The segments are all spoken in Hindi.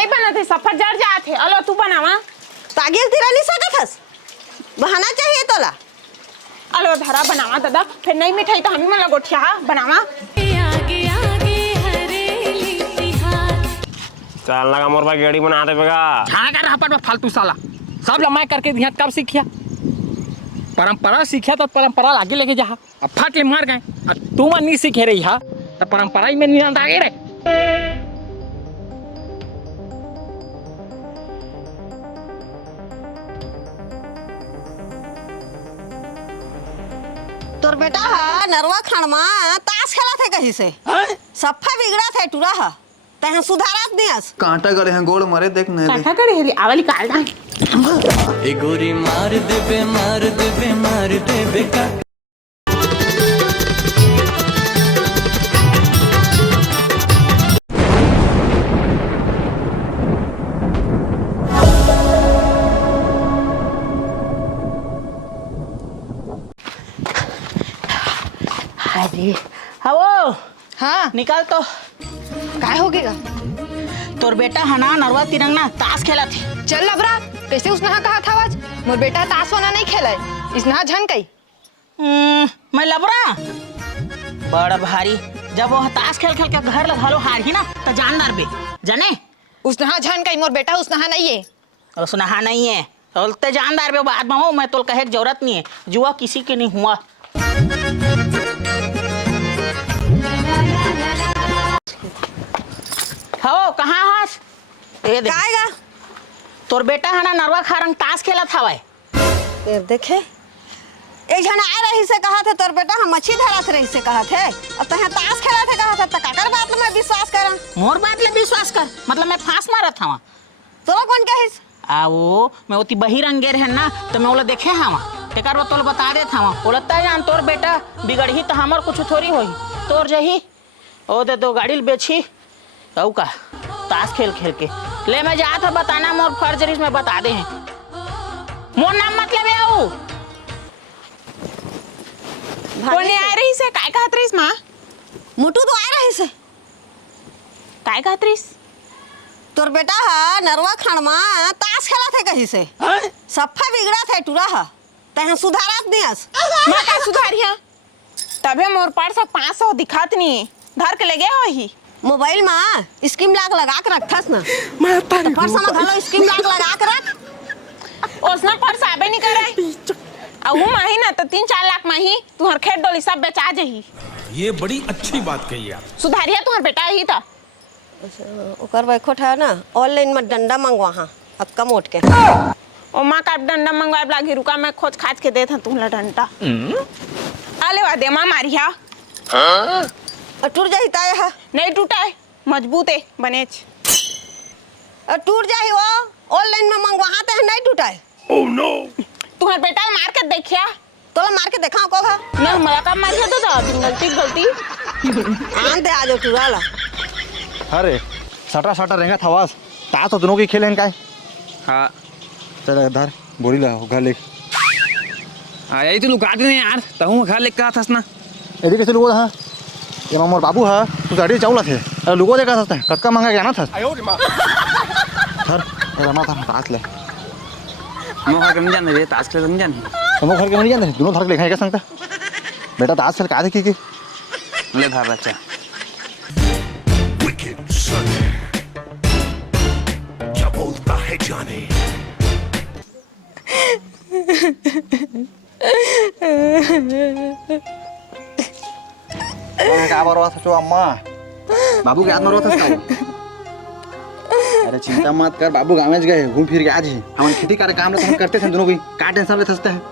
नहीं बना थे सफर जड़ जाते अलो तू बनावा तागिल तेरा नहीं सकत हस बहाना चाहिए तोला अलो धरा बनावा दादा फिर नहीं मिठाई तो हम ही मला गोठिया बनावा चल लगा मोर भाई गाड़ी बना दे बेगा हाँ कर रहा पर फालतू साला सब लम्बाई करके दिया कब सीखिया परंपरा सीखिया तो परंपरा आगे लेके जा अब फाट ले मार गए तू मन नहीं सीखे रही हा तो परंपरा ही में नहीं आगे रे तोर बेटा हा नरवा खणमा ताश खेला थे कहीं से सफा बिगड़ा थे टूरा हा तहन सुधारत नहीं हस कांटा गड़े हैं गोड़ मरे देख नहीं काटा करे हेली आवली काल ना ए गोरी मार देबे का अरे हवो हाँ निकाल तो काय हो गएगा तोर बेटा हना नरवा तिरंगा ताश खेला थे चल लबरा कैसे उसने हाँ कहा था आज मोर बेटा ताश वाना नहीं खेला है इसने झन कई मैं लबरा बड़ा भारी जब वो ताश खेल खेल के घर लगा लो हार ही ना तो जानदार बे जाने उसने हाँ झन कई मोर बेटा उसने हाँ नहीं है उसने हाँ नहीं है बोलते जानदार बे बाद में हो मैं तो कहे जरूरत नहीं है जुआ किसी के नहीं हुआ हो कहाँ हस ये देख काएगा तोर बेटा है ना नरवा खारंग ताश खेला था भाई फिर देखे एक जन आ रही से कहा थे तोर बेटा हम मच्छी धरा थे रही से कहा थे अब तो ताश खेला थे कहा था काकर बात में विश्वास कर मोर बात ले विश्वास कर मतलब मैं फांस मारा था वहाँ तोरा कौन कहिस वो मैं ओती बहिरंगे रहे ना तो मैं ओला देखे हाँ एक बार तोल बता दे था वहाँ बोलता जान तोर बेटा बिगड़ही तो हमार कुछ थोड़ी होई तोर जही ओ दे दो गाड़ी बेची औ का ताश खेल खेल के ले मैं जा था बताना मोर फर्ज रिस में बता दे हैं मोर नाम मतलब है आओ बोलने आ रही से काय कहत रहीस माँ मुटू तो आ रही से काय कहत रहीस तोर बेटा हा नरवा खणमा ताश खेला थे कहीं से सफा बिगड़ा थे टूरा हा तहन सुधारत नहीं हस मैं का सुधारिया तबे मोर पार से 500 दिखात नहीं धर के ले गए हो ही मोबाइल में स्कीम लाग लगा के रखथस ना तो पर्स में घलो स्कीम लाग लगा के रख उसने पर्स आबे नहीं करे अब वो माही ना तो 3-4 लाख माही तुहर खेत डोली सब बेचा जही ये बड़ी अच्छी बात कही यार सुधारिया तुहर बेटा ही था ओकर बैठो था ना ऑनलाइन में डंडा मंगवा हां अक्का मोट के ओ मां का डंडा मंगवाए लागी रुका मैं खोज खाज के देत तुहला डंडा आले वा दे मां मारिया टूट जाही ताय है नहीं टूटा है मजबूत है बनेच टूट जाही वो ऑनलाइन में मंगवाते हैं नहीं टूटा है ओह नो तुहर बेटा मार के देखिया तोला मार के दिखाओ को है ना मला का मारिया तो दा गलती आन दे आ जाओ टूरा ला अरे सटा सटा रहेगा थवास ता तो दोनों की खेल हैं काय हाँ चल धर बोरी ला घर ले यही तो लुका दे यार तहु घर लेके कहा था ना यदि कैसे लोगो था ये मोर बाबू हा तू गाड़ी चावला थे अरे लोगो देखा था कक्का मांगा गया ना था सर रमा था ताश ले मैं घर के नहीं जाने रे ताश खेल नहीं जाने तुम घर के नहीं जानते दोनों घर के लेखा है क्या संगता बेटा ताश खेल का देखी की ले धार बच्चा विकेट सन क्या बोलता है जाने क्या बरवा था जो अम्मा बाबू के हाथ में रोता था अरे चिंता मत कर बाबू गाँव में गए घूम फिर के आज ही हम खेती करे काम हम करते थे दोनों कोई का टेंशन लेते हैं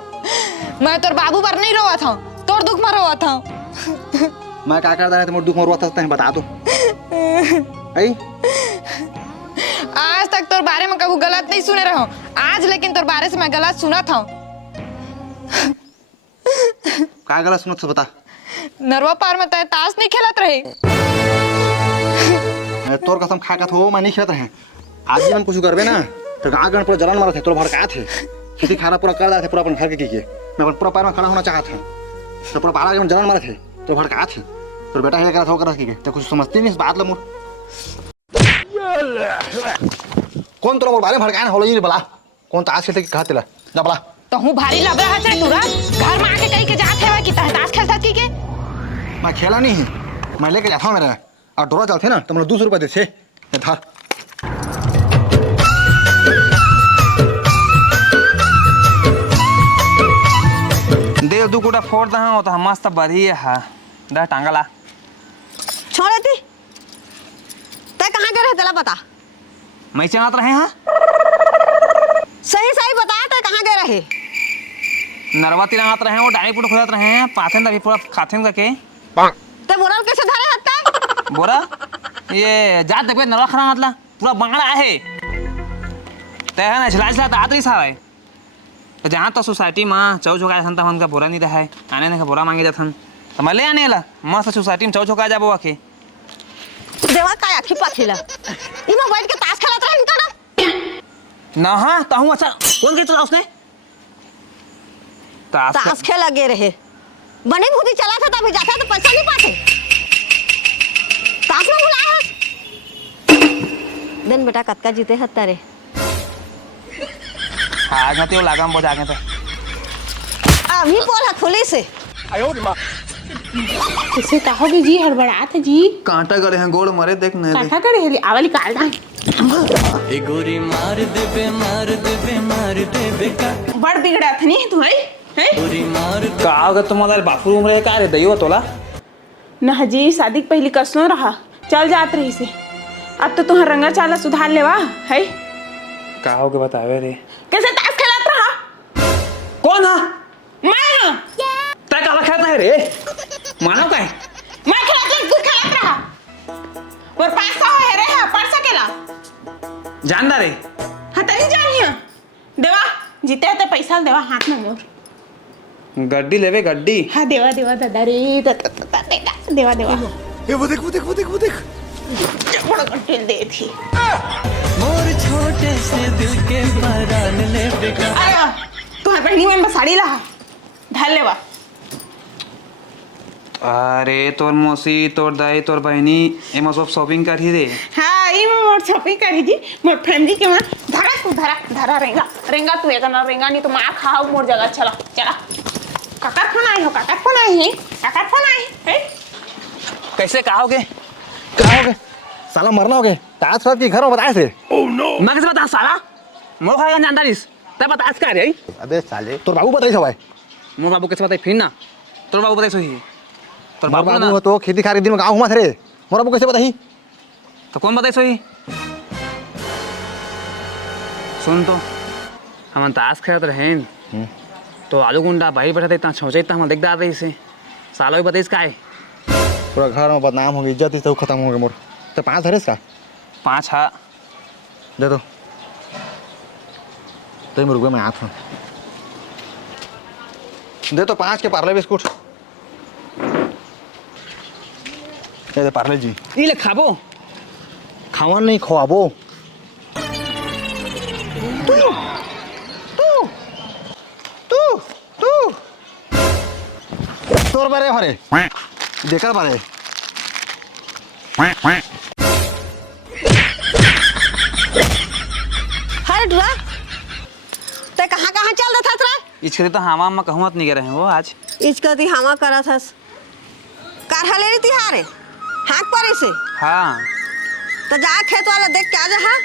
मैं तोर बाबू पर नहीं रोवा था तोर दुख में रोवा था मैं क्या करता है तुम दुख में रोता है बता दो आई आज तक तोर बारे में कभी गलत नहीं सुने रहो आज लेकिन तोर बारे से मैं गलत सुना था क्या गलत सुनो तो बता नरवा पार में तय ताश नहीं खेलत रहे तोर कसम खा का थो मैं नहीं खेलत रहे आज जीवन कुछ करबे ना तो गाँव गण पूरा जलन मारा थे तोर भड़का थे खेती खाना पूरा कर रहा थे पूरा अपन घर के किए मैं अपन पूरा पैर में खड़ा होना चाहता था तो पूरा पारा के जलन मारा थे तो भड़का थे तो बेटा ये करा था वो करा की तो कुछ समझती नहीं इस बात ला मोर कौन तोरा मोर बारे में भड़काए ना होलो ये बला कौन ताश खेलते की कहते ला जा बला तो हूँ भारी लग रहा है तुरा घर में आके कहीं के जाते है कि ताश खेलता की के मैं खेला नहीं मैं लेके जाता हूँ मेरा और डोरा चलते ना तो मतलब 200 रुपये देते ये था दे दू कोटा फोड़ दहा हो तो मस्त बढ़ी है दा टांगला छोड़ दी तय कहाँ गए रहे तेला बता मैं चलात रहे हैं सही सही बता तय कहाँ गए रहे नरवा तिरंगात रहे वो डाली पुट खोदत रहे हैं पाथन दा भी पूरा खाथन का के ते बोरा कैसे धरे हत्ता बोरा ये जात देखबे नरवा खाना मतलब पूरा बांगड़ा है ते है ना झला झला दात रही सावे तो जहाँ तो सोसाइटी में चौ चौका संता उनका बोरा नहीं रहा है आने ने का बोरा मांगे जाथन तो मैं ले आने ला मस्त सोसाइटी में चौ चौका जाबो आके देवा काय आखी पाखीला इमा बैठ के ताश खेलत रहे इनका ना ना हाँ ताहू अच्छा कौन के चला उसने ताश खेल लगे रहे बनी भूती चला था तभी जाता तो पैसा नहीं पाते ताश में बुलाया दिन बेटा कतका जीते हत्ता रे आगे तो लगाम बहुत आगे तो अभी बोला खुली से किसे कहोगे जी हड़बड़ात है जी कांटा गड़े हैं गोड़ मरे देख नहीं काटा करे हेली आवली काल दा ए गोरी मार देबे का बड़ बिगड़ा थनी तू है गोरी मार का अगर तुम्हारे बाथरूम रहे का रे दइयो तोला ना जी शादी के पहले कसनो रहा चल जात रही से अब तो तुहर रंगा चाला सुधार लेवा है का हो के बतावे रे कैसे ताश खेलत रहा कौन है मैं तय काला खेलता है रे मानो काय मैं खेलत तू खेलत रहा और पैसा है रे पड़ सकेला जानदा रे हां तनी जानिया देवा जीते तो पैसा देवा हाथ में मोर गड्डी लेवे गड्डी हाँ देवा देवा दादा रे देवा देवा ये वो देख बड़ा कंटेल दे थी मोर छोटे से दिल के परान लेबे का आया तुम्हारे पहनी में साड़ी ला ढाल लेवा अरे तोर मौसी तोर दाई तोर बहनी एमा सब शॉपिंग कर ही रे हाँ ये मोर छपी करेगी मोर फैमिली के में धरा तू धरा रेंगा तू एक ना रेंगा नहीं तो मार खाओ मोर जगह चला काकर फोन आई है कैसे कहोगे साला मरना हो गए ताश खेल के घर में बताए थे मैं कैसे बता साला मोर खाएगा जानता रिस तब बता आज का रे अबे साले तोर बाबू बताई छवाई मोर बाबू कैसे बताई फिर ना तोर बाबू बताई सही तोर मोर बाबू बाबू ना तो खेती खारी दिन में गाँव घुमा थे रे मोर बाबू कैसे बताई तो कौन बताई सही सुन तो हम ताश खेलत रहे तो आलू गुंडा भाई बैठा इतना सोचे इतना हम देख दाद रही से साला भी बताइस का है पूरा घर में बदनाम हो गई इज्जत ही सब खत्म हो गया मोर तो 5 है इसका 5 है दे दो तो रुपये में हाथ दे तो 5 के पार्ले बिस्कुट दे पार्ले जी ये ले खाबो खावन नहीं खवाबो तोर बारे भरे देकर बारे हर ढुआ ते कहाँ चल रहा था तेरा इसके तो हवा में कहूँ नहीं रहे वो आज इसका ती हमा करा था कारहा ले रही थी हारे हाथ पर से हाँ तो जा खेत वाला देख क्या जहा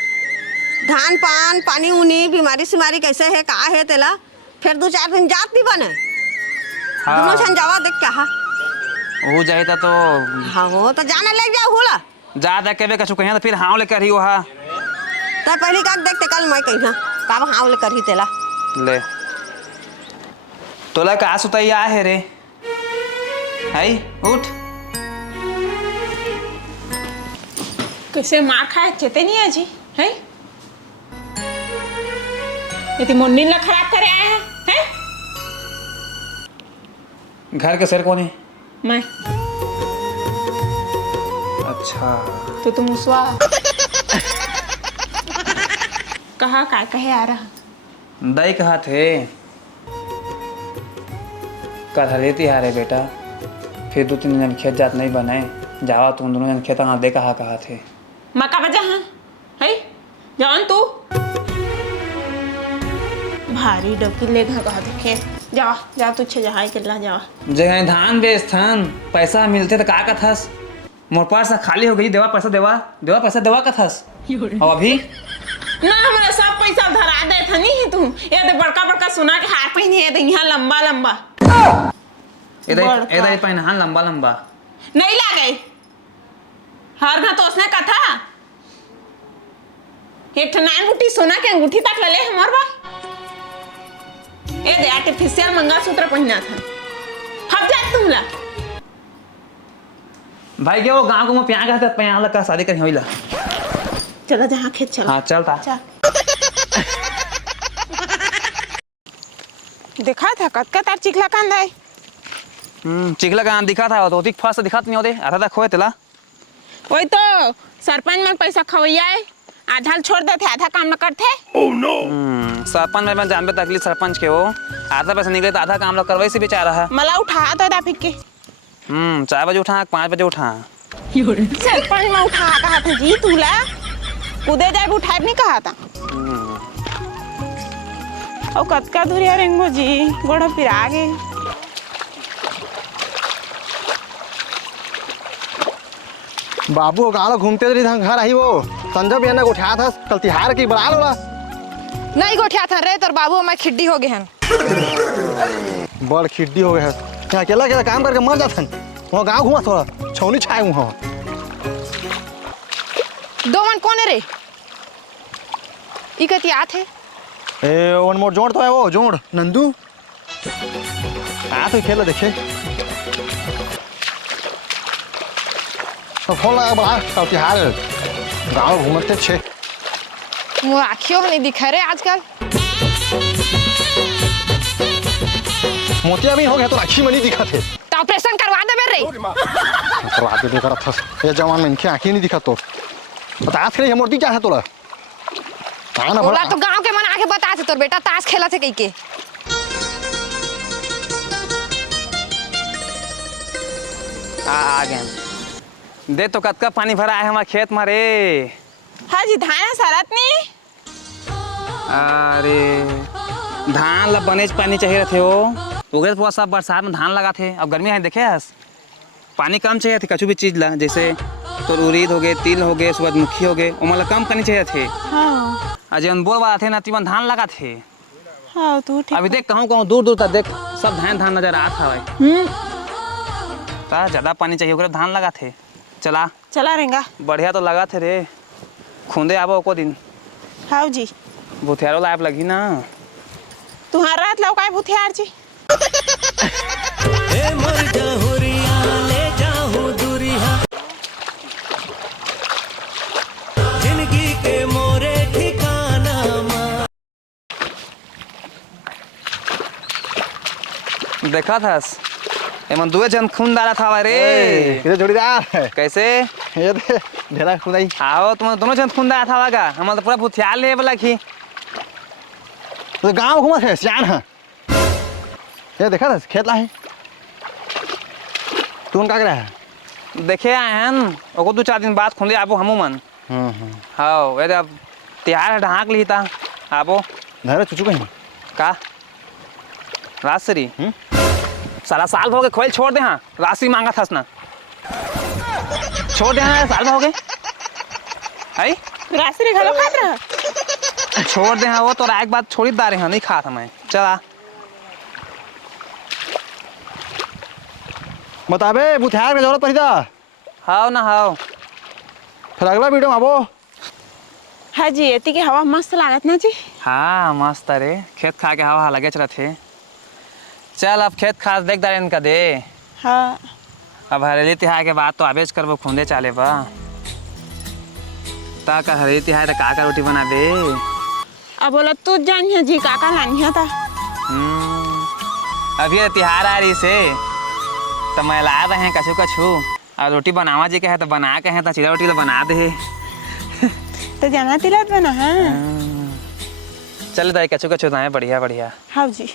धान पान पानी उनी बीमारी सिमारी कैसे है का है तेला फिर 2-4 दिन जात नहीं बने दोनों छन जावा देख क्या हा वो जाए तो हाँ हो तो जाने लग जाओ होला जा देख के कछु कहिया तो फिर हाँ लेकर ही वो हा तो पहली का देखते कल मैं कहीं काब हाँ लेकर ही तेला ले तोला का सुतैया है रे हाय उठ कैसे मार खाए चेते नहीं है जी है ये मुन्नी ला खराब करे आया है घर के सर कौन है मैं अच्छा तो तुम उसवा कहा काय कहे आ रहा दाई कहा थे कल लेती हारे बेटा फिर 2-3 जन खेत जात नहीं बने जावा तुम दोनों जन खेत दे कहा थे मका बजा हाँ है जान तू भारी डबकी ले कहा देखे जा जा तू छे जहाई के ला जा जगह धान बेचथन पैसा मिलते तो का थस मोर पास खाली हो गई देवा पैसा देवा का थस और अभी ना हमरा सब पैसा धरा दे थनी ही तू ये तो बड़का बड़का सोना के हार पहने है यहाँ लंबा लंबा इधर पहन हाँ लंबा लंबा नहीं लागे हर घर तो उसने कहा था एक ठना अंगूठी सोना के अंगूठी तक ले ले हमार बा ये दे आर्टिफिशियल मंगलसूत्र पहना था हब जा तुम ला भाई क्या वो गांव को मैं प्यार करते प्यार लगा शादी कर होइला चला जहाँ खेत चला हाँ चलता चल देखा था कतका तार चिखला कांदा है चिखला का दिखा था तो अधिक फास्ट दिखात नहीं होते आधा तक खोए तेला वही तो सरपंच में पैसा खवैया है आधा छोड़ देते आधा काम न करते सरपंच में जानबे तकली सरपंच के वो आधा पैसा निकले तो आधा काम लोग करवाई से बेचारा है मला उठा तो दाफिक के 4 बजे उठा 5 बजे उठा सरपंच में उठा कहा था जी तूला कूदे जाए उठाए नहीं कहा था और कतका दूरिया रेंगो जी गोड़ा फिर आगे बाबू गाँव घूमते रही घर आई वो संजय भैया ने उठाया था कल तिहार की बड़ा लोला नहीं गोठिया था रे तोर बाबू मैं खिड्डी हो गए हैं बड़ खिड्डी हो गए है यहाँ अकेला अकेला काम करके मर जाते वहाँ गाँव घुमा थोड़ा छौनी छाए वहाँ 2 मन कौन है रे इकत याद है ए वन मोर जोड़ तो है वो जोड़ नंदू आ तो खेल देखे तो फोन लगा बड़ा कल तिहार गाँव घूमते छे वो आँखियों में नहीं दिखा रे आजकल मोतिया भी हो गया तो आँखी में नहीं दिखा थे तो ऑपरेशन करवा दे मेरे करवा दे करा था ये जवान में इनकी आँखी नहीं दिखा तो ताश खेले मोटी क्या है तोला ना बोला तो गांव के मन आके बता थे तोर बेटा ताश खेला थे कई के आ गए दे तो कतका पानी भरा है हमारे खेत में रे हाँ जी धान सरत नहीं अरे धान ला बनेज पानी चाहिए थे वो उगरे पूरा सब बरसात में धान लगा थे अब गर्मी है देखे हस पानी कम चाहिए थे कछु भी चीज ला जैसे तो उड़ीद हो गए तिल हो गए सूरजमुखी हो गए मतलब कम पानी चाहिए थे हाँ जब बोल वाला थे ना तीवन धान लगा थे हाँ तू ठीक अभी देख कहूँ दूर दूर तक देख सब धान नजर आ था भाई ज्यादा पानी चाहिए उगरे धान लगा थे चला चला रहेगा बढ़िया तो लगा थे रे खूंदे आबो को दिन हाँ जी भूथियारो लाइफ लगी ना तुम्हारा रात लौकाए भूथियार जी ए मोर जहुरिया ले जाहू दूरिया जिंदगी के मोरे ठिकाना देखा था एमन दुए जन खून डाला था रे किधर जोड़ीदार कैसे ये दे ढेला खुदाई आओ तुम दोनों जन खून डाला था वागा हम तो पूरा भूथियार ले वाला की तो गांव घुमा थे सियान है ये देखा था खेत ला है तू का कर रहा है देखे आए हैं ओको 2-4 दिन बाद खुंदे आबो हमू मन हां ये अब तिहार ढाक ली था आबो धरे चुचू कहीं का रासरी सारा साल हो गए खोल छोड़ दे हाँ राशि मांगा था ना छोड़ दे हाँ साल हो गए आई रास्ते रे घलो खात रहा छोड़ दे हाँ वो तो एक बात छोड़ी दारे हाँ नहीं खा था मैं चला बताबे बुथियार में जरूरत पड़ी था हाओ ना हाओ फिर अगला वीडियो में आबो हाँ जी एती की हवा मस्त लागत ना जी हाँ मस्त अरे खेत खा के हवा लगे चला थे चल अब खेत खास देख दारे इनका दे हाँ अब हरेली तिहार के बाद तो आवेज करबो खूंदे चाले बा ता का हरेली तिहार तो काका रोटी बना दे अब बोला तू जानिए जी काका लानिया था अभी ये तिहार आ रही से तो मैं ला रहे हैं कछु कछु और रोटी बनावा जी के है तो बना के है तो चिड़ा रोटी तो बना दे तो जाना तिलत बना हाँ चल दाई कछु कछु दाएं बढ़िया बढ़िया हाँ जी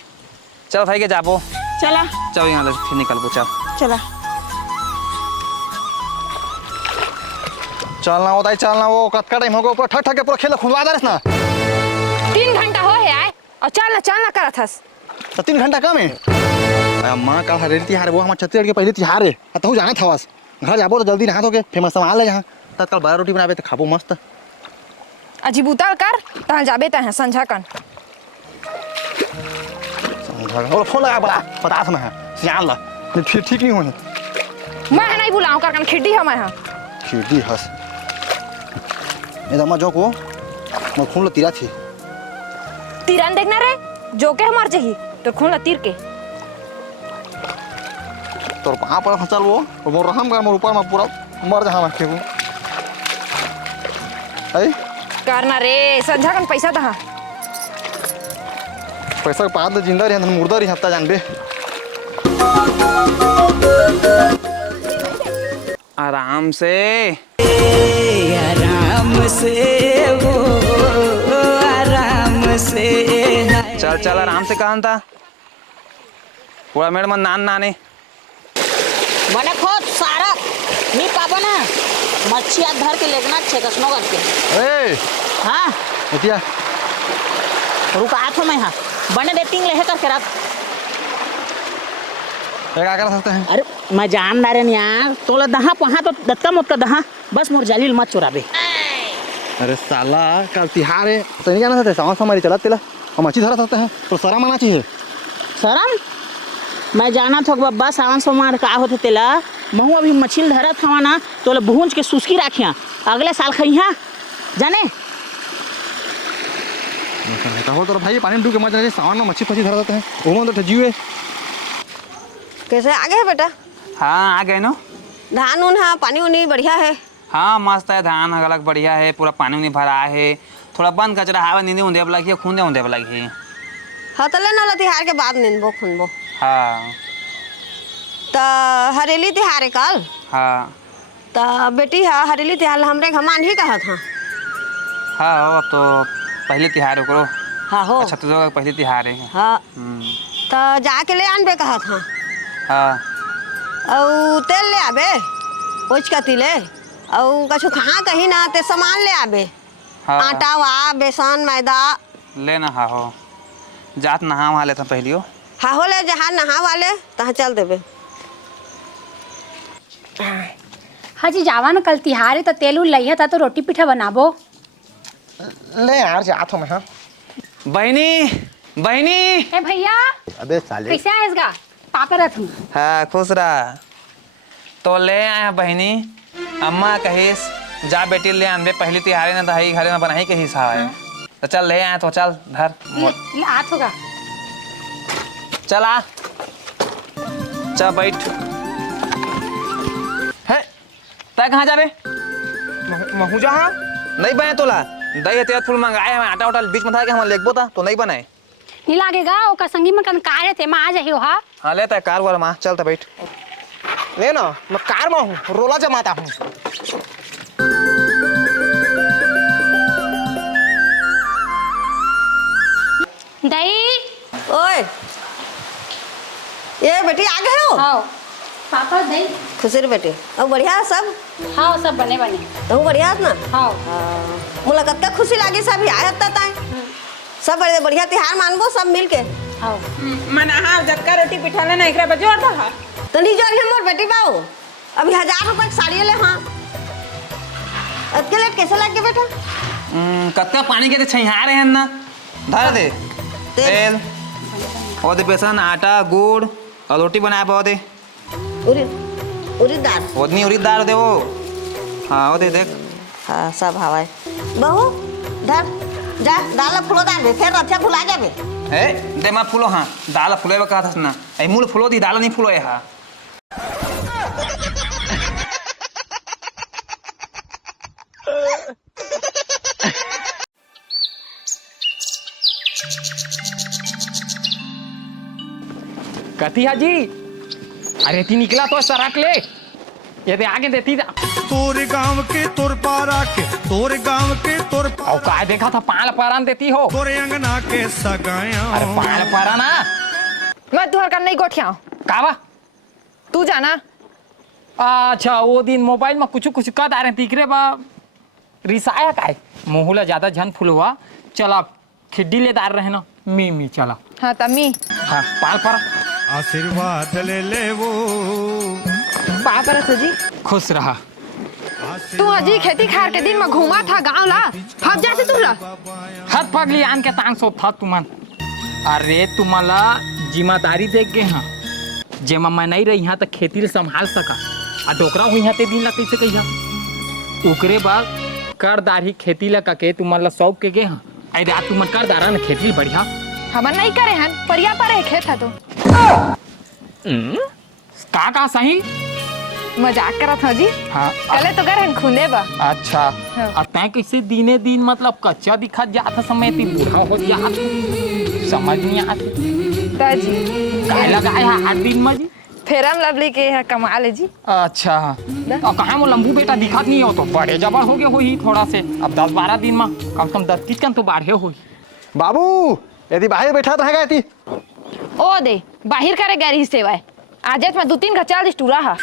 चल भाई के जाबो चला चल यहाँ फिर निकल बो चल चला चलना होता है चलना वो कतका टाइम होगा पूरा ठक ठक के पूरा खेल खुलवा दे ना 3 घंटा हो है आए और चल ना करत हस तो 3 घंटा कम है माँ का हरेली तिहार वो हमारे छत्तीसगढ़ के पहले तिहार है तो जाना था बस घर जाबो तो जल्दी नहा धो के फेमस सामान ले यहाँ तत्काल 12 रोटी बनाबे तो खाबो मस्त अजीब उतार कर तहाँ जाबे तहाँ संझा कन और फोन लगा बड़ा बता था मैं सियान ला फिर ठीक नहीं होनी मैं नहीं बुलाऊं कर खिड्डी है मैं हाँ खिड़की हंस इधर जो को मैं खून लो तीरा थी तीरन देखना रे जो के हमार चाहिए तो खून ला तीर के तो वहाँ पर चल वो रहम का मोर ऊपर में पूरा मर जा मैं फेंकू आई करना रे संझा कन पैसा तहाँ पैसा के पाद जिंदा रही मुर्दा रही हफ्ता जानबे आराम से वो आराम से चल चल आराम से कहाँ था पूरा मेरे मन नान नाने बने खोद सारा नी पाबो ना मच्छी हाथ धर के लेगना छे कसनो करके ए हाँ एतिया रुका हाथ में हाँ बने रेटिंग ले करके रख क्या कर सकते हैं अरे मैं जान रहे नहीं यार तोला दहा पहा तो दत्ता मुक्का दहा बस मोर जालिल मत चुराबे अरे साला कल तिहार है तो नहीं जाना सकते सावन हमारी चला तेला हम अच्छी धरा सकते हैं तो शर्म आना चाहिए शरम मैं जाना था बब्बा सावन सोमवार का होते तेला महू अभी मछली धरा था ना तोला भूंज के सुस्की राखिया अगले साल खइहा जाने हो तो भाई पानी में डूब के मत जाना सावन में मच्छी फसी धरा जाते हैं वो तो जीवे कैसे आगे है बेटा हाँ आ गए नो धान उन हाँ पानी उनी बढ़िया है हाँ मस्त है धान अलग बढ़िया है पूरा पानी उनी भरा है थोड़ा बंद कचरा हवा नींदे उन्दे लगी खूंदे उन्दे लगी हाँ तो ले ना तिहार के बाद नींदबो खुनबो हाँ तो हरेली तिहार है कल हाँ तो बेटी हाँ हरेली तिहार हमरे घमान ही कहा था हाँ हो अब तो पहले तिहार करो हाँ हो छत्तीसगढ़ का पहले तिहार है हाँ तो जाके ले आन पे कहा था हाँ और तेल ले आबे पोछ का तिले और कछु खा कहीं ना ते सामान ले आबे हाँ आटा वा बेसन मैदा लेना हाँ हो जात नहा वहाँ लेता पहलियो हाँ हो ले जहाँ नहा वाले तहाँ चल देबे हाँ जी जावा ना कल तिहार है तो तेल उल लइहा था तो रोटी पिठा बनाबो ले यार जात हूँ मैं हाँ बहनी बहनी ए भैया अबे साले कैसे आएगा पापा रथ हूँ हाँ खुश रहा तो ले आया बहनी अम्मा कहिस जा बेटी ले आनबे पहली तिहारी ना दही घरे में बनाई के हिस्सा है तो चल ले आया तो चल धर ले हाथ होगा चल आ चल बैठ है तय कहाँ जाबे महू जहाँ नहीं बने तोला दही तेल फूल मंगाए हम आटा उटा बीच में था कि हम लेगबो था तो नहीं बनाए नहीं लागेगा ओका संगी में कन कार थे मां आ जाही हा हाँ लेता है कार वाला माँ चलता बैठ ले ना मैं कार में हूँ रोला जमाता हूँ दही ओए ये बेटी आ गए हो हाँ पापा दही खुशी रे बेटी और बढ़िया है सब हाँ सब बने बने तो बढ़िया है ना हाँ मुलाकात का खुशी लागी सब आया ताए सब बढ़िया तिहार मानबो सब मिल के हाँ मना हाँ जक्का रोटी पिठाला ना एकरा बजो था तो नहीं जोर मोर बेटी बाऊ अभी 1000 रुपए की साड़ी ले हाँ अतके लेट कैसे लग गया बेटा कत्ता पानी के छहा रहे हैं ना धर दे तेल और दे बेसन आटा गुड़ और रोटी बनाया बहुत दे उड़ीद दाल उतनी उड़ीद दाल दे वो हाँ वो दे देख हाँ सब हवाए बहू धर जा दाल फुलो दाल दे फिर अच्छा फुला जाबे ए दे मैं फूलो हाँ दाल फुले कहा था ना ए मूल फुलो दी दाल नहीं फुलो है हाँ कथी हाजी अरे ती निकला तो सड़क ले ये दे आगे देती था तोरे गांव के तोर पारा के तोरे गांव के तोर और का देखा था पाल पारान देती हो तोरे अंगना के सगाया अरे पाल पाराना मैं तुहर कर नहीं गोठिया कावा तू जाना अच्छा वो दिन मोबाइल में कुछ कुछ कर आ रहे तीकरे बा रिसाया का है मोहला ज्यादा झन फुल हुआ चला खिड्डी ले दार रहे ना मी चला हाँ तमी हाँ पाल पर आशीर्वाद ले वो पा पर जी खुश रहा तू अजी खेती खार के दिन में घूमा था गाँव ला फंस जाते तू ला हाथ पगली आन के तांग सो था तुमन अरे तुम्हाला जिम्मेदारी देख गए हाँ जेमा मैं नहीं रही यहाँ तो खेती संभाल सका आ डोकरा हुई यहाँ ते दिन ला कैसे कहिया ओकरे बाद कर दारी खेती ला के तुम्हाला सौंप के गए हाँ अरे आज तुम कर दारा ना खेती बढ़िया हमन नहीं करे हन परिया पर है खेत है तो का सही मजाक करत हो जी हाँ कले तो कर हन खुदे बा अच्छा अब तय कैसे दिने दिन मतलब कच्चा दिखत जाता समय ती बूढ़ा हो जात समझ नहीं आती ताजी काय लगाया 8 दिन में जी फेरम लवली के है कमाल है जी अच्छा और कहाँ वो लंबू बेटा दिखत नहीं हो तो बड़े जबर हो गए हो ही थोड़ा से अब 10-12 दिन में कम से कम 10 किचन तो बाढ़े हो बाबू यदि बाहर बैठा रहेगा यदि ओ दे बाहर करे गरी सेवाए आज मैं 2-3 घचाल दिस्टूरा हा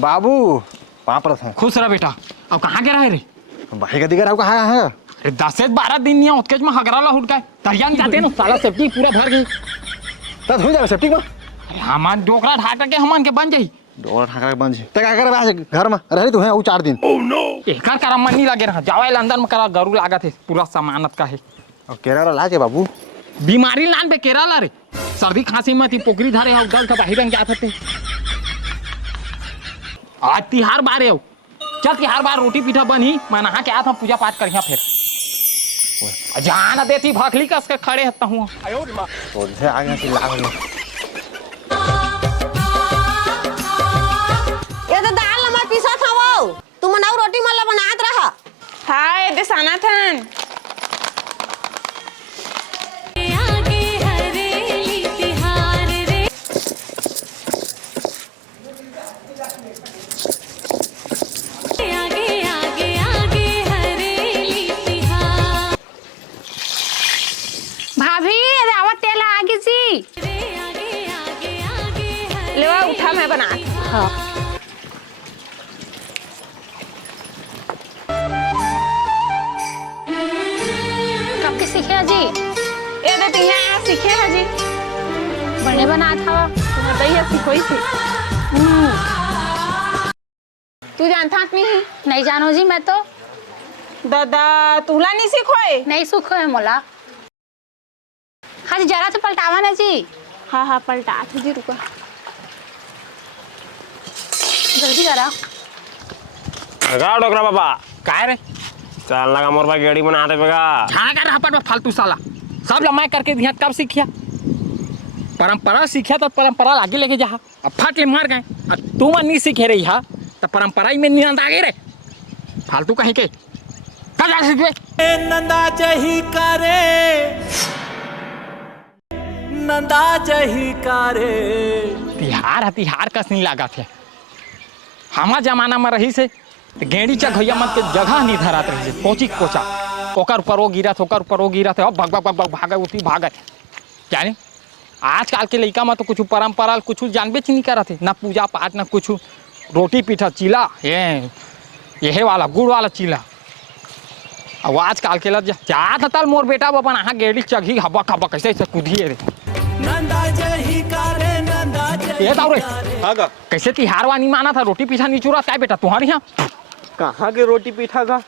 बाबू वहाँ पर है खुश रहा बेटा अब कहाँ के रहे रे बाहर का दिगर आपका है अरे 10-12 दिन नहीं उत्केज में हगरा ला उठ गए तरिया में जाते ना साला सेफ्टी पूरा भर गई तब हो जाएगा सेफ्टी में अरे हमान डोकरा ढाटा के हमन के बन जाई डोरा ठाकरा के बन जी तक क्या करे घर में रह तू है वो 4 दिन एकर करा मन नहीं लगे रहा जावे अंदर में करा गरू लागत है पूरा सामानत का है और केरला ला के बाबू बीमारी लान पे केरला रे सर्दी खांसी में थी पोखरी धारे हो गल का बाहर रंग जाते थे आज तिहार बार है चल तिहार बार रोटी पीठा बनी मैं नहा के आया था पूजा पाठ करिया फिर जाना देती भाखली कस के खड़े हता हूँ ओझे आगे से लाग गया ये तो दाल लमा पीसा था वो तुम बनाओ रोटी मला बनात रहा हाय देसाना थन भाभी अरे आवा तेल आगे जी लेवा उठा मैं बना हाँ कब के सीखे जी ये दे तिहा सीखे है जी बने बना था दैया सीखोई थी तू जानता कि नहीं नहीं जानो जी मैं तो दादा तुला नहीं सीखोए नहीं सुख है मोला हाँ जी जरा तो पलटावा ना जी हाँ हाँ पलटा थे जी रुका जल्दी करा गा डोकरा बाबा काय रे चल लगा मोर भाई गाड़ी बना दे बेगा खाना कर रहा पर फालतू साला सब लमाय करके दिया कब सीखिया परंपरा सीखिया तो परंपरा आगे लेके जा अब फट ले मार गए अब तुम नहीं सीखे रही हा तो परंपरा ही में नियंत्रण आगे रे फालतू कहीं के कब जा सीखे नंदा जही करे नंदा जही करे तिहार कस नहीं लगा थे हमार जमाना में रही से गेड़ी चा भैया मत के जगह नहीं धरात रही से कोची कोचा ओकर ऊपर वो गिरा थे ओकर ऊपर वो गिरा थे अब भग भग भग भग भागे उठी भागत जाने आजकल के लड़का में तो कुछ परंपरा कुछ जानबे नहीं करा थे ना पूजा पाठ ना कुछ रोटी पीठा चीला ये वाला गुड़ वाला चीला अब आजकल के लग जा तल मोर बेटा बाबा अहाँ गेड़ी चघी हवा खबा कैसे कूदिए रे नंदा जही करे नंदा ये ताऊ रे हागा कैसे तिहार वानी माना था रोटी पीछा नहीं चुरा क्या बेटा तुम्हारे यहाँ कहाँ के रोटी पीठा का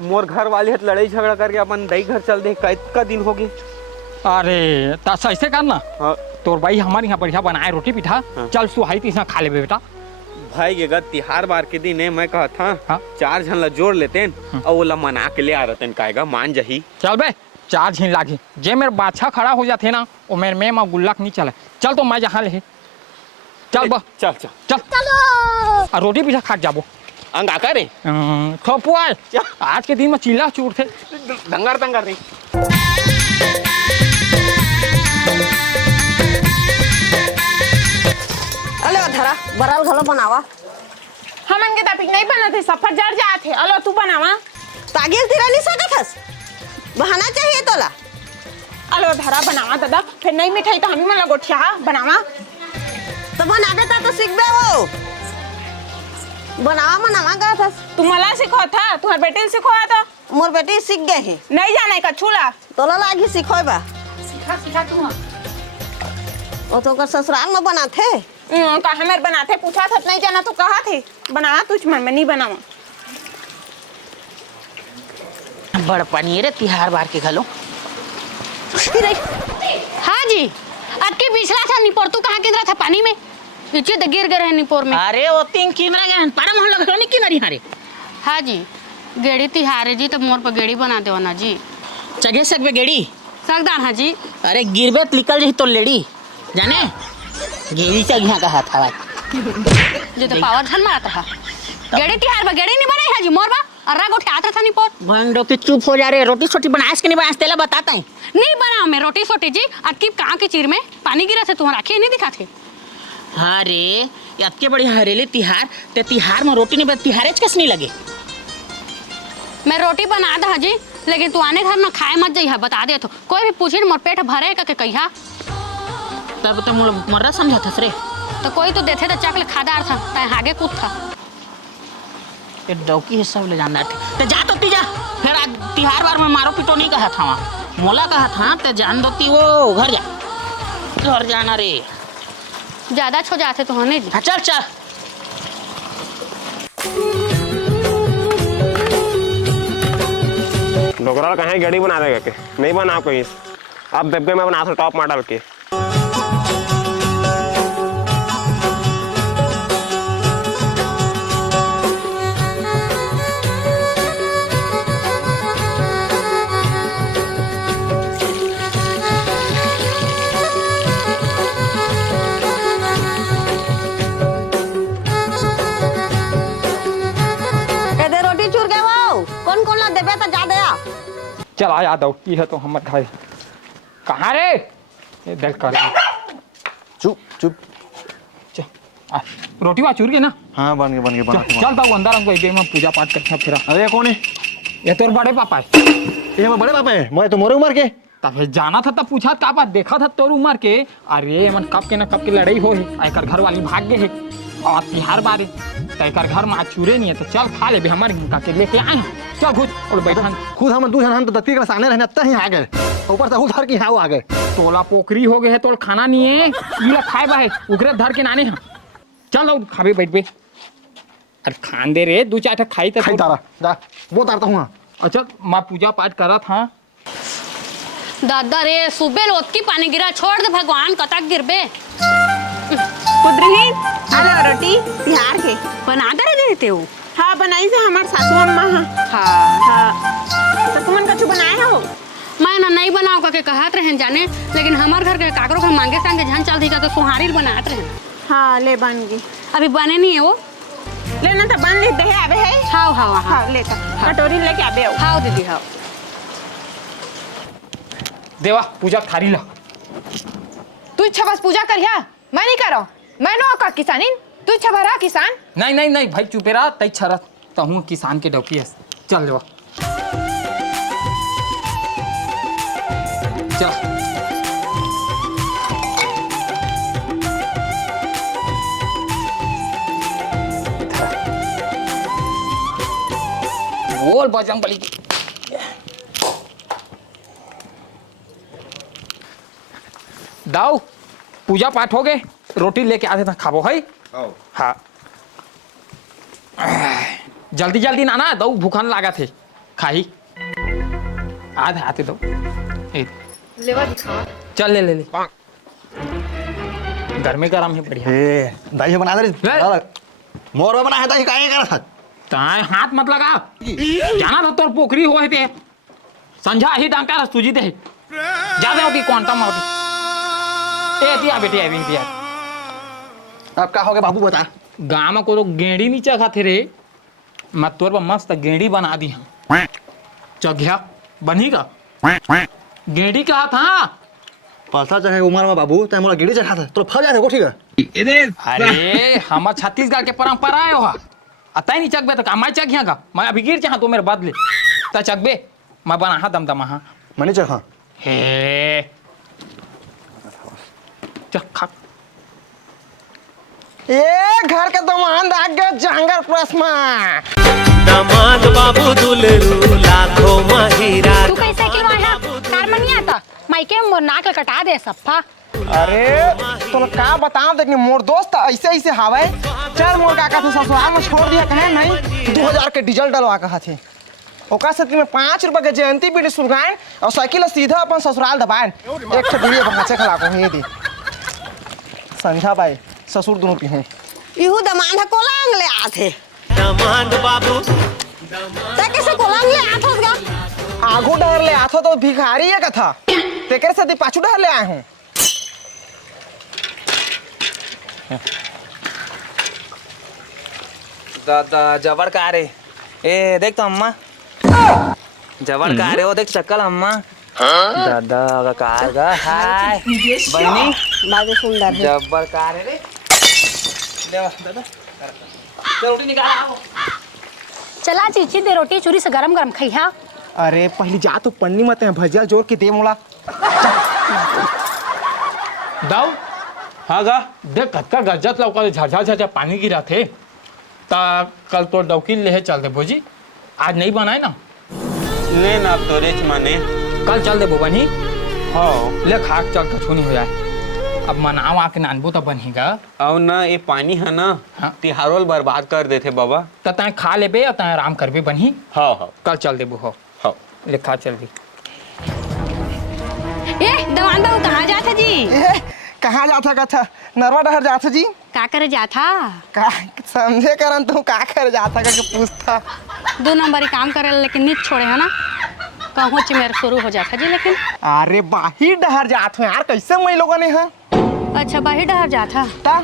मोर घर वाले हत लड़ाई झगड़ा करके अपन दही घर चल दे का दिन हो गए अरे तस ऐसे करना हाँ। तोर भाई हमारे यहाँ बढ़िया बनाए रोटी पीठा हाँ। चल सुहाई तीसरा खा ले बेटा भाई ये तिहार बार के दिन है मैं कहा था हाँ। 4 झन ला जोड़ लेते हैं और वो ला मना के ले आ रहते कायगा मान जही चल बे 4 झीन लागी जे मेरे बाछा खड़ा हो जाते ना वो मेरे में गुल्लक नहीं चले चल तो मैं जहाँ ले चल बा चल चल चल चलो और रोटी पीछा खा जाबो अंगा करे खपुआ आज के दिन में चिल्ला चूर थे दंगर दंगर नहीं अले धरा बराल घलो बनावा हमन के तपिक नहीं बना थे सफर जड़ जाते अलो तू बनावा तागिल तिरा नहीं सकत हस बहाना चाहिए तोला अलो धरा बनावा दादा फिर नहीं मिठाई तो हमी मन लगोठिया बनावा तो बनाबे तो सीखबे वो बनावा मनावा कहा था तू मला सिखा था तुम्हारे बेटे सिखवाया था मोर बेटी सीख गए है नहीं जाने का छूला तोला लागी सिखोय बा सिखा सिखा तू ओ तो कर ससुराल में बनाथे कहा मेरे बनाते पूछा था नहीं जाना तो कहा थे बनावा तुझ मन में नहीं बनावा बड़ पनीर तिहार बार के घलो हाँ जी आपके पिछला था निपोर तू कहाँ गिरा था पानी में नीचे तो गिर गए निपोर में अरे ओ तीन किनरा गए परम हम लोग नहीं किनरी हारे हाँ जी गेड़ी तिहारे जी तो मोर पर गेड़ी बना दो ना जी चगे सकबे गेड़ी सकदार हाँ जी अरे गिरबे निकल रही तो लेडी जाने गेड़ी से यहाँ का हाथ हवा जो तो पावर धन मारा था गेड़ी तिहार बा गेड़ी नहीं बनाई है जी मोर बा अर्रा गोठे आता था निपोर भंडो की चुप हो जा रहे रोटी छोटी बनाएस कि नहीं बनाएस तेला बताता है नहीं बनाओ मैं रोटी सोटी जी अटकी कहाँ की चीर में पानी गिरा थे तुम्हारा आँखें नहीं दिखा थे हाँ रे इतके बड़ी हरेली तिहार ते तिहार में रोटी नहीं बन तिहारे कस नहीं लगे मैं रोटी बना दा जी लेकिन तू आने घर में खाए मत जाइए बता दे तो कोई भी पूछे मोर पेट भरे का कहिया तब तो मर्रा समझा था रे तो कोई तो देते तो चकल खादार था तय आगे कूद था ये डौकी है सब ले जाना थे तो जा तो ती जा फिर आज तिहार बार में मारो पिटो नहीं कहा था वहाँ मोला कहा था तो जान दो ती वो घर जाना रे ज्यादा छो जाते तो होने जी हाँ चल चल डोकरा कहीं गाड़ी बना देगा के नहीं बना कोई अब देव मैं बना टॉप मॉडल के चल आ याद की है तो हम घर कहाँ रे इधर कर चुप चुप चल आ, रोटी वा चूर के ना हाँ बन गए चल बाबू अंदर हमको एक में पूजा पाठ करते फिर अरे कौन है ये तोर बड़े पापा है ये मैं बड़े पापा है मैं तो मोरे उम्र के तब जाना था तब पूछा का बात देखा था तोर उम्र के अरे मन कब के ना कब की लड़ाई हो है आकर घर वाली भाग गए है और तिहार बारे तैकर घर में चूरे नहीं है तो चल खा ले हमारे के लेके आए चल घुस और बैठा खुद हम दूध हम तो दत्ती के सामने रहने तक ही आ गए ऊपर से उधर की हाँ आ गए तोला पोखरी हो गए है तोल खाना नहीं है ये खाए बा है उगरे धर के नाने हैं चल और खाबे बैठ बे अरे खान दे रे दो चार खाई तो खाई तारा जा वो तारता हूँ अच्छा माँ पूजा पाठ करा था दादा रे सुबह लोट की पानी गिरा छोड़ दे भगवान कतक गिरबे कुदरही आले रोटी तिहार के बना दे देते हो हाँ बनाई से हमार सासू अम्मा हाँ हाँ तो तुमन कछु बनाए हो मैं ना नहीं बनाओ का के कहत रहे जाने लेकिन हमार घर के काकरो घर मांगे संगे झन चल दी का के सोहारी बनात रहे हाँ ले बन गई अभी बने नहीं है वो लेना तो बन ले दे आवे है हाँ हाँ हाँ हाँ ले कटोरी लेके आवे हो हाँ दीदी हाँ देवा पूजा थारी ला तू इच्छा बस पूजा करिया मैं नहीं करो मैं नो का किसानी तू इच्छा भरा किसान नहीं भाई चुपे रहा तई छरत तो हूँ किसान के डौकी है चल देवा चल बोल बजरंग बली की दाऊ पूजा पाठ हो गए रोटी लेके आते था खाबो है हाँ जल्दी जल्दी ना ना दो भूखन लागा थे खाही आधे आते दो लेवा दिखावा चल ले ले ले गर्मे गरम है बढ़िया ए दाई बना दे मोर बना है दाई काहे करा था ताए हाथ मत लगा जाना था तोर पोखरी हो है ते संझा ही डांका सूजी दे ज्यादा होती क्वांटम होती ए दिया बेटी आई दिया अब क्या हो गया बाबू बता गाँव में को गेंडी नहीं चखा थे रे मैं तोर पर मस्त गेंडी बना दी हाँ चघिया बनी का गेंडी कहा था पैसा चाहे उम्र में बाबू ते मोला गिड़ी चढ़ा था तो फल जाए को ठीक है अरे हम छत्तीसगढ़ के परंपरा है वहाँ अतः नहीं चकबे तो मैं चखिया का मैं अभी गिर चाह तो मेरे बदले तो चकबे मैं बना हा दम हाँ मनी चखा हे चल खा ये घर के दमान दाग गए जहांगर प्रेस में। दामाद बाबू दुलरू लाखों महिरा तू कैसे क्यों आया कार में नहीं आता माइके मोर नाक कटा दे सफ्फा अरे तो का बताओ देखने मोर दोस्त ऐसे ऐसे हावे चल मोर काका से ससुराल में छोड़ दिया कहे नहीं 2000 के डीजल डलवा कहा थे ओका सती में 5 रुपए के जयंती बीड़ी सुलगाएं और साइकिल सीधा अपन ससुराल दबाएं एक ठो बीड़ी भाचे खला को ही दी संझा भाई ससुर दोनों पी हैं इहू दमान है कोलांग ले आथे दामाद बाबू ते कैसे कोलांग ले आथस गा आगू डहर ले आथो तो भिखारी है कथा तेकर से पाछू डहर ले आए हूं दादा जबर का रे ए देख तो अम्मा जबर का रे वो देख चक्कल अम्मा दादा का कार गा हाय बहनी बाजे सुंदर है जबर का रे देवा दादा चल रोटी निकाल आओ चला चीची दे रोटी चूरी से गरम गरम खइहा अरे पहली जा तो पन्नी मत है भजिया जोर के दे मोला दाऊ हाँ गा देख कतका गज्जत लौका झरझर झरझर पानी गिरा थे ता कल तो डौकी ले चल दे भोजी आज नहीं बनाए ना ले ना अब तो रेच माने कल चल दे बनी हाँ ले खाक चल कछु नहीं हो जाए अब मनाव आके नानबो तो बनेगा और ना ये पानी है ना हाँ। तिहारोल बर्बाद कर देते बाबा तो तय खा लेबे और तय आराम करबे बनी हाँ हाँ कल चल देबो हो हाँ ले खा चल दी ए दवान बाबू कहाँ जाता जी ए कहाँ जाता कथा नरवा डहर जाता जी का करे जाता का समझे करन तू का कर जाता करके पूछता 2 नंबरी काम करे लेकिन नित छोड़े है ना कहूँ मेरे शुरू हो जाता जी लेकिन अरे बाहिर डहर जात हो यार कैसे मैं लोगों ने हैं अच्छा बाहर डहर जाता ता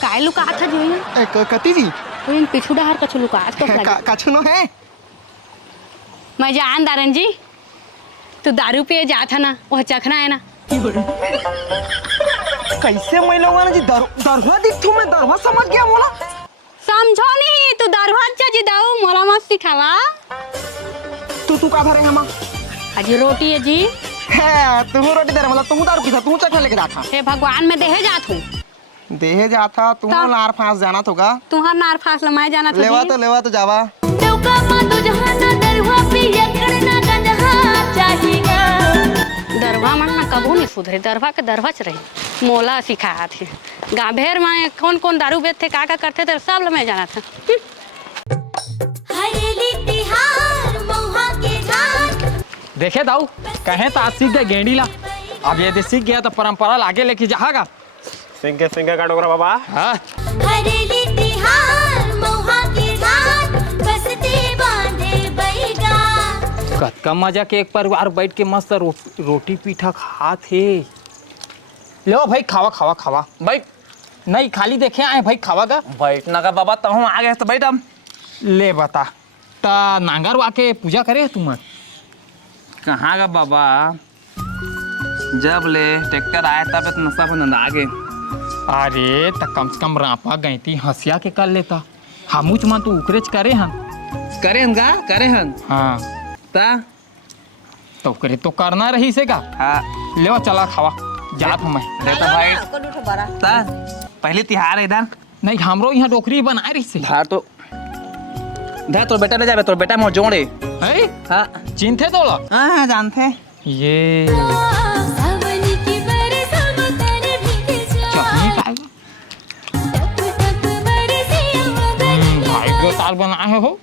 काय लुका था जी कती जी इन पिछू डहर कछु लुका तो लगे कछु नो है मैं जान दारन जी तू दारू पिए जाता ना वह चखना है ना कैसे मैं लोगों ने जी दरवा दिखू मैं दरवा समझ गया मोला समझो नहीं तू दरवा जी दाऊ मोला मत सिखावा तू का धरे हम आज रोटी है जी है तू रोटी दे मतलब तू दारू पीता तू चखने लेके जाता हे भगवान में देहे जात हूँ देहे जाता तू ता- नार फांस जाना होगा तुहार नार फास लमाए जाना था लेवा तो जावा दरवा मन ना कबू नहीं सुधरे दरवा के दरवाच रही मोला सिखाया थे गाँव भेर में कौन कौन दारू बेचते का करते थे सब लमाए जाना था देखे दाऊ कहे तो आज सीख गए गेंडी ला अब यदि सीख गया तो परंपरा आगे लेके जाएगा सिंह का डोगरा बाबा हाँ कतका मजा के एक परिवार बैठ के मस्त रोटी पीठा खा थे लो भाई खावा खावा खावा भाई नहीं खाली देखे आए भाई खावा का बैठना का बाबा तो हम आ गए तो बैठ हम ले बता ता नांगर वाके पूजा करे तुम कहाँ का बाबा जब ले ट्रैक्टर आया तब तो नशा को नंदा आगे अरे त कम से कम रापा गई थी हंसिया के कर लेता हमूच मन तू उकरेच करे हन करे हन का करे हन हाँ ता तो करे तो करना रही से का हाँ ले चला खावा जात हूँ मैं देता भाई कोडू ठो बड़ा ता पहले तिहार है इधर नहीं हमरो यहाँ डोकरी बनाए रही से धार तो धार तो बेटा ले जाबे तो बेटा मोर जोड़े है हाँ चिंथे तो ला हाँ जानते ये चटनी खाएगा भाई को ताल बनाए हो